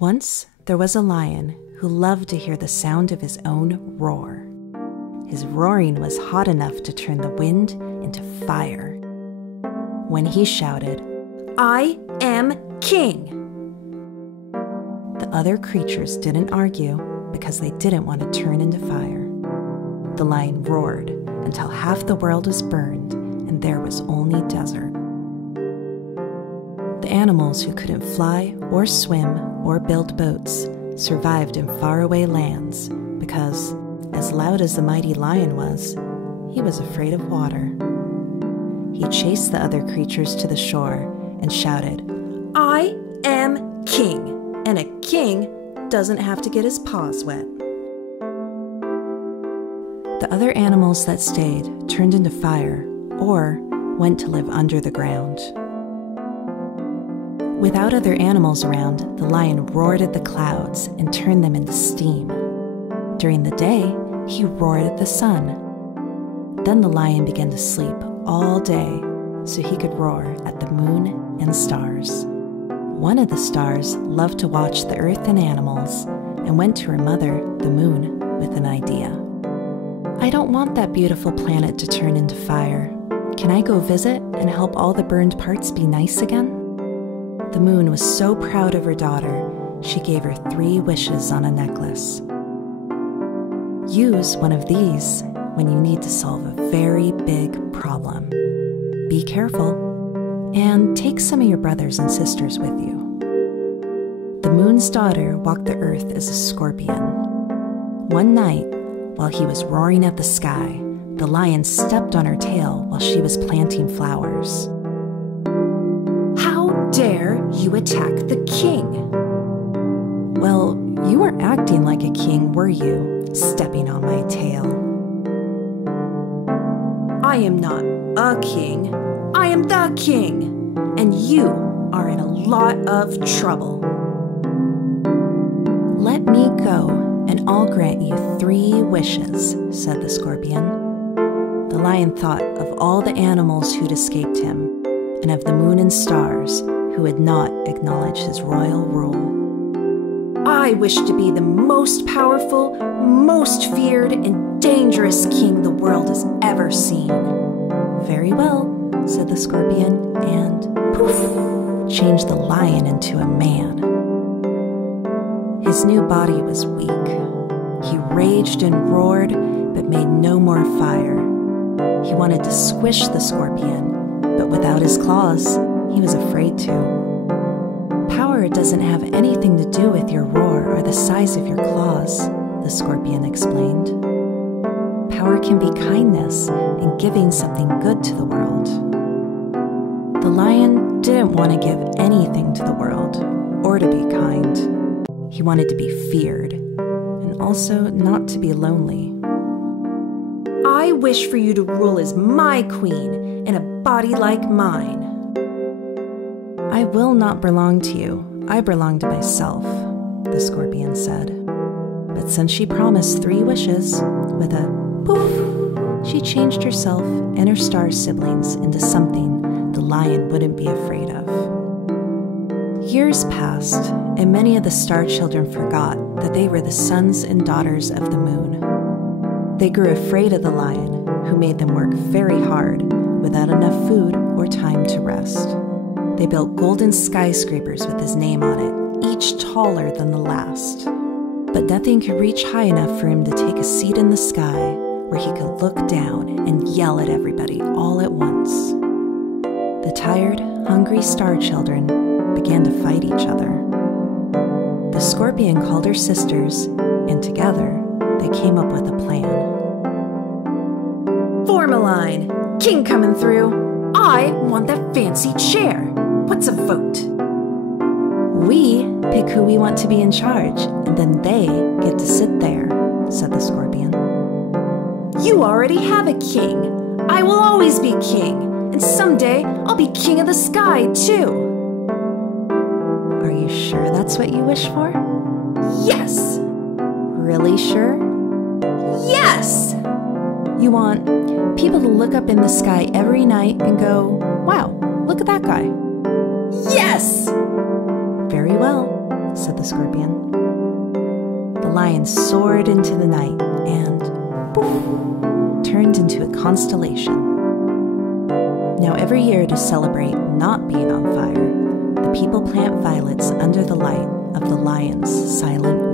Once there was a lion who loved to hear the sound of his own roar. His roaring was hot enough to turn the wind into fire. When he shouted, "I am king!" the other creatures didn't argue because they didn't want to turn into fire. The lion roared until half the world was burned and there was only desert. The animals who couldn't fly or swim or build boats survived in faraway lands because, as loud as the mighty lion was, he was afraid of water. He chased the other creatures to the shore and shouted, "I am king, and a king doesn't have to get his paws wet." The other animals that stayed turned into fire or went to live under the ground. Without other animals around, the lion roared at the clouds and turned them into steam. During the day, he roared at the sun. Then the lion began to sleep all day so he could roar at the moon and stars. One of the stars loved to watch the earth and animals and went to her mother, the moon, with an idea. "I don't want that beautiful planet to turn into fire. Can I go visit and help all the burned parts be nice again?" The moon was so proud of her daughter, she gave her 3 wishes on a necklace. Use one of these when you need to solve a very big problem. Be careful, and take some of your brothers and sisters with you. The moon's daughter walked the earth as a scorpion. One night, while he was roaring at the sky, the lion stepped on her tail while she was planting flowers. "How dare you attack the king?" "Well, you weren't acting like a king, were you, stepping on my tail?" "I am not a king. I am the king, and you are in a lot of trouble." "Let me go, and I'll grant you 3 wishes," said the scorpion. The lion thought of all the animals who'd escaped him, and of the moon and stars who had not acknowledged his royal rule. "I wish to be the most powerful, most feared, and dangerous king the world has ever seen." "Very well," said the scorpion, and poof, changed the lion into a man. His new body was weak. He raged and roared, but made no more fire. He wanted to squish the scorpion, but without his claws, he was afraid to. "Power doesn't have anything to do with your roar or the size of your claws," the scorpion explained. "Power can be kindness and giving something good to the world." The lion didn't want to give anything to the world or to be kind. He wanted to be feared and also not to be lonely. "I wish for you to rule as my queen in a body like mine." "I will not belong to you. I belong to myself," the scorpion said. But since she promised 3 wishes, with a poof, she changed herself and her star siblings into something the lion wouldn't be afraid of. Years passed, and many of the star children forgot that they were the sons and daughters of the moon. They grew afraid of the lion, who made them work very hard without enough food or time to rest. They built golden skyscrapers with his name on it, each taller than the last. But nothing could reach high enough for him to take a seat in the sky where he could look down and yell at everybody all at once. The tired, hungry star children began to fight each other. The scorpion called her sisters, and together they came up with a plan. "Form a line! King coming through! I want that fancy chair! What's a vote?" "We pick who we want to be in charge, and then they get to sit there," said the scorpion. "You already have a king! I will always be king! And someday I'll be king of the sky, too!" "Are you sure that's what you wish for?" "Yes!" "Really sure?" "Yes!" "You want people to look up in the sky every night and go, 'Wow, look at that guy.'" "Yes!" "Very well. said the scorpion. The lion soared into the night and, poof, turned into a constellation. Now every year, to celebrate not being on fire, the people plant violets under the light of the lion's silent